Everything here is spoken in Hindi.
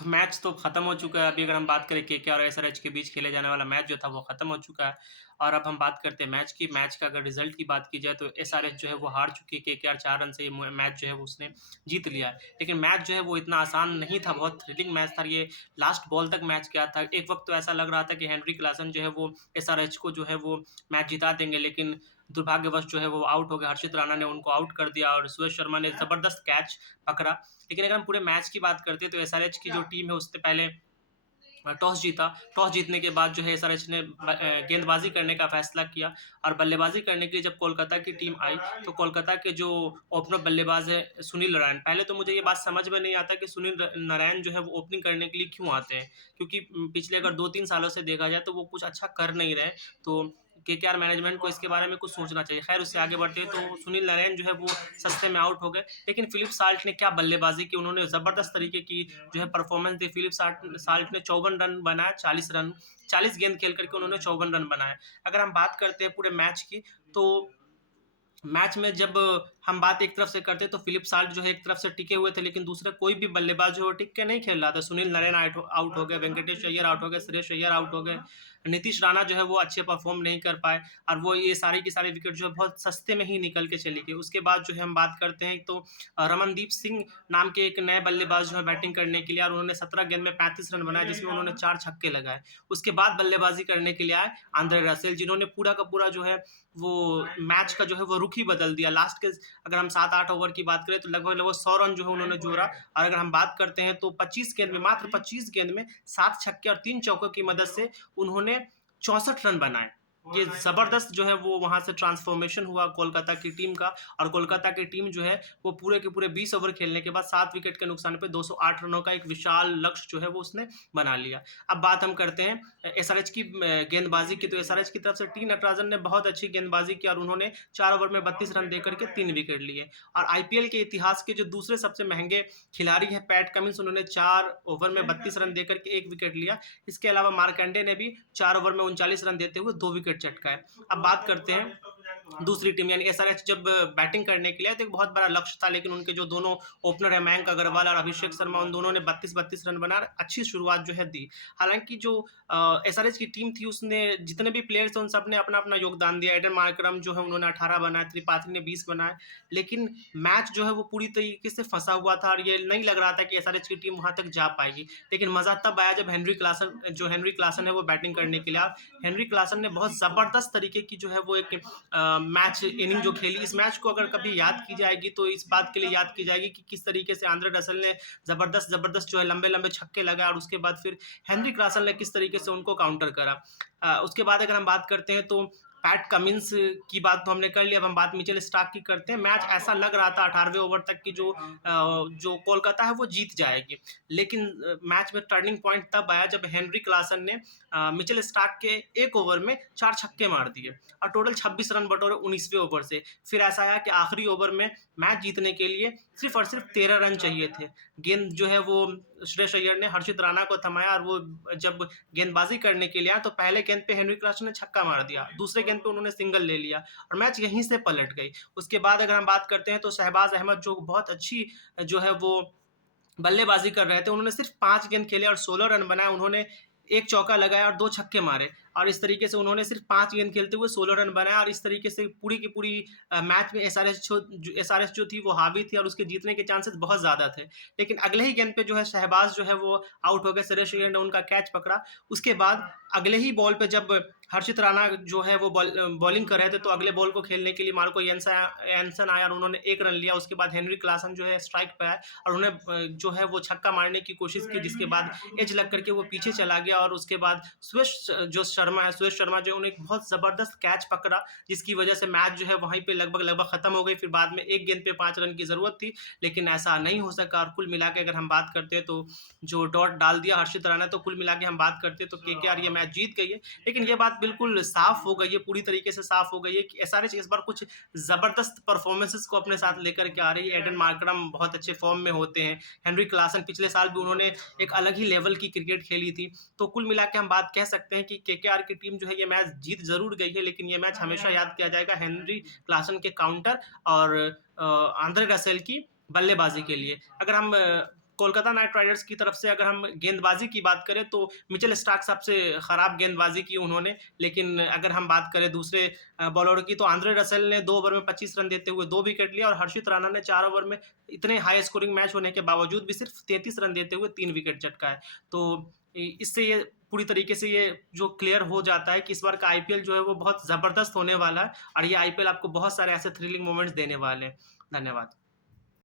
तो मैच तो खत्म हो चुका है। अभी अगर हम बात करें केकेआर और एसआरएच के बीच खेले जाने वाला मैच जो था वो खत्म हो चुका है। और अब हम बात करते हैं मैच की। मैच का अगर रिजल्ट की बात की जाए तो एसआरएच जो है वो हार चुकी है। केकेआर 4 रन से ये मैच जो है वो उसने जीत लिया है। लेकिन मैच जो है वो इतना आसान नहीं था, बहुत थ्रिलिंग मैच था ये। लास्ट बॉल तक मैच गया था। एक वक्त तो ऐसा लग रहा था कि हेनरी क्लासन जो है वो एसआरएच को जो है वो मैच जिता देंगे, लेकिन दुर्भाग्यवश जो है वो आउट हो गए। हर्षित राणा ने उनको आउट कर दिया और सुरेश शर्मा ने जबरदस्त कैच पकड़ा। लेकिन अगर हम पूरे मैच की बात करते हैं तो एसआरएच की जो टीम है उससे पहले टॉस जीता। टॉस जीतने के बाद जो है एसआरएच ने गेंदबाजी करने का फैसला किया और बल्लेबाजी करने के लिए जब कोलकाता की टीम आई तो कोलकाता के जो ओपनर बल्लेबाज है सुनील नारायण, पहले तो मुझे ये बात समझ में नहीं आता कि सुनील नारायण जो है वो ओपनिंग करने के लिए क्यों आते हैं, क्योंकि पिछले अगर 2-3 सालों से देखा जाए तो वो कुछ अच्छा कर नहीं रहे। तो केकेआर मैनेजमेंट को इसके बारे में कुछ सोचना चाहिए। खैर उससे आगे बढ़ते हैं तो सुनील नारायण जो है वो सस्ते में आउट हो गए। लेकिन फिलिप साल्ट ने क्या बल्लेबाजी की, उन्होंने जबरदस्त तरीके की जो है परफॉर्मेंस दी। फिलिप साल्ट ने 54 रन बनाए, 40 गेंद खेल करके उन्होंने 54 रन बनाए। अगर हम बात करते हैं पूरे मैच की तो मैच में जब हम बात एक तरफ से करते तो फिलिप साल्ट जो है एक तरफ से टिके हुए थे, लेकिन दूसरा कोई भी बल्लेबाज जो टिक के नहीं खेल रहा था। सुनील नारायण आउट हो गए, वेंकटेश अय्यर आउट हो गए, सुरेश अय्यर आउट हो गए, नीतीश राणा जो है वो अच्छे परफॉर्म नहीं कर पाए और वो ये सारी की सारी विकेट जो है बहुत सस्ते में ही निकल के चली गई। उसके बाद जो है हम बात करते हैं तो रमनदीप सिंह नाम के एक नए बल्लेबाज जो है बैटिंग करने के लिए, और उन्होंने 17 गेंद में 35 रन बनाए जिसमें उन्होंने 4 छक्के लगाए। उसके बाद बल्लेबाजी करने के लिए आए आंद्रे रसेल, जिन्होंने पूरा का पूरा जो है वो मैच का जो है वो रुख ही बदल दिया। लास्ट के अगर हम 7-8 ओवर की बात करें तो लगभग लगभग 100 रन जो है उन्होंने जोड़ा। और अगर हम बात करते हैं तो 25 गेंद में, मात्र 25 गेंद में 7 छक्के और 3 चौकों की मदद से उन्होंने 64 रन बनाए। ये जबरदस्त जो है वो वहां से ट्रांसफॉर्मेशन हुआ कोलकाता की टीम का। और कोलकाता की टीम जो है वो पूरे के पूरे 20 ओवर खेलने के बाद 7 विकेट के नुकसान पे 208 रनों का एक विशाल लक्ष्य जो है वो उसने बना लिया। अब बात हम करते हैं एसआरएच की गेंदबाजी की। तो एसआरएच की तरफ से टी नटराजन ने बहुत अच्छी गेंदबाजी की और उन्होंने 4 ओवर में 32 रन देकर के 3 विकेट लिए। और आईपीएल के इतिहास के जो दूसरे सबसे महंगे खिलाड़ी है पैट कमिंस, उन्होंने 4 ओवर में 32 रन देकर के 1 विकेट लिया। इसके अलावा मार्कंडे ने भी 4 ओवर में 39 रन देते हुए 2 विकेट चटकाए। अब बात करते हैं दूसरी टीम यानी एसआरएच जब बैटिंग करने के लिए तो एक बहुत बड़ा लक्ष्य था, लेकिन उनके जो दोनों ओपनर है मयंक अग्रवाल और अभिषेक शर्मा, उन दोनों ने 32-32 रन बना अच्छी शुरुआत जो है दी। हालांकि जो एसआरएच की टीम थी उसने जितने भी प्लेयर्स थे उन सब ने अपना अपना योगदान दिया। एडन मार्करम जो है उन्होंने 18 बनाए, त्रिपाठी ने 20 बनाए, लेकिन मैच जो है वो पूरी तरीके से फंसा हुआ था और ये नहीं लग रहा था कि एसआरएच की टीम वहां तक जा पाएगी। लेकिन मजा तब आया जब हेनरी क्लासन है वो बैटिंग करने के लिए। हेनरी क्लासन ने बहुत जबरदस्त तरीके की जो है वो एक मैच इनिंग जो खेली। इस मैच को अगर कभी याद की जाएगी तो इस बात के लिए याद की जाएगी कि किस तरीके से आंद्रे रसेल ने जबरदस्त जो है लंबे लंबे छक्के लगाए और उसके बाद फिर हेनरी क्लासन ने किस तरीके से उनको काउंटर करा। उसके बाद अगर हम बात करते हैं तो पैट कमिंस की बात तो हमने कर ली। अब हम बात मिचेल स्टार्क की करते हैं। मैच ऐसा लग रहा था 18वें ओवर तक की जो कोलकाता है वो जीत जाएगी, लेकिन मैच में टर्निंग पॉइंट तब आया जब हेनरी क्लासन ने मिचेल स्टार्क के 1 ओवर में 4 छक्के मार दिए और टोटल 26 रन बटोरे 19वें ओवर से। फिर ऐसा आया कि आखिरी ओवर में मैच जीतने के लिए सिर्फ और सिर्फ 13 रन चाहिए थे। गेंद जो है वो सुरेश अय्यर ने हर्षित राणा को थमाया और वो जब गेंदबाजी करने के लिए आया तो पहले गेंद पे हेनरी क्लासन ने छक्का मार दिया, दूसरे गेंद पे उन्होंने सिंगल ले लिया और मैच यहीं से पलट गई। उसके बाद अगर हम बात करते हैं तो शहबाज अहमद जो बहुत अच्छी जो है वो बल्लेबाजी कर रहे थे, उन्होंने सिर्फ 5 गेंद खेले और 16 रन बनाए। उन्होंने 1 चौका लगाया और 2 छक्के मारे और इस तरीके से उन्होंने सिर्फ 5 गेंद खेलते हुए 16 रन बनाए और इस तरीके से पूरी की पूरी मैच में एसआरएच जो थी वो हावी थी और उसके जीतने के चांसेस बहुत ज़्यादा थे। लेकिन अगले ही गेंद पे जो है शहबाज जो है वो आउट हो गए, सुरेश अय्यर ने उनका कैच पकड़ा। उसके बाद अगले ही बॉल पे जब हर्षित राणा जो है वो बॉलिंग कर रहे थे तो अगले बॉल को खेलने के लिए मार्को एंसन आया और उन्होंने 1 रन लिया। उसके बाद हेनरी क्लासन जो है स्ट्राइक पे आया और उन्हें जो है वो छक्का मारने की कोशिश की, जिसके बाद एज लग करके वो पीछे चला गया और उसके बाद सुरेश शर्मा जो उन्हें एक बहुत ज़बरदस्त कैच पकड़ा, जिसकी वजह से मैच जो है वहीं पे लगभग ख़त्म हो गई। फिर बाद में 1 गेंद पे 5 रन की ज़रूरत थी, लेकिन ऐसा नहीं हो सका और कुल मिला के अगर हम बात करते हैं तो जो डॉट डाल दिया हर्षित राणा, तो कुल मिला के हम बात करते हैं तो केकेआर ये मैच जीत गई है। लेकिन ये बात बिल्कुल साफ हो गई है, पूरी तरीके से साफ हो गई है कि एसआरएच इस बार कुछ ज़बरदस्त परफॉर्मेंसेस को अपने साथ लेकर के आ रही है। एडन मार्करम बहुत अच्छे फॉर्म में होते हैं, हेनरी क्लासन पिछले साल भी उन्होंने एक अलग ही लेवल की क्रिकेट खेली थी। तो कुल मिला के हम बात कह सकते हैं कि केकेआर की टीम जो है ये मैच जीत जरूर गई है, लेकिन ये मैच हमेशा याद किया जाएगा हेनरी क्लासन के काउंटर और आंद्रे रसेल की बल्लेबाजी के लिए। अगर हम कोलकाता नाइट राइडर्स की तरफ से अगर हम गेंदबाज़ी की बात करें तो मिचेल स्टार्क सबसे खराब गेंदबाज़ी की उन्होंने। लेकिन अगर हम बात करें दूसरे बॉलरों की तो आंद्रे रसेल ने 2 ओवर में 25 रन देते हुए 2 विकेट लिया और हर्षित राणा ने 4 ओवर में इतने हाई स्कोरिंग मैच होने के बावजूद भी सिर्फ 33 रन देते हुए 3 विकेट चटकाए। तो इससे ये पूरी तरीके से ये जो क्लियर हो जाता है कि इस बार का आईपीएल जो है वो बहुत ज़बरदस्त होने वाला है और ये आईपीएल आपको बहुत सारे ऐसे थ्रिलिंग मोमेंट्स देने वाले हैं। धन्यवाद।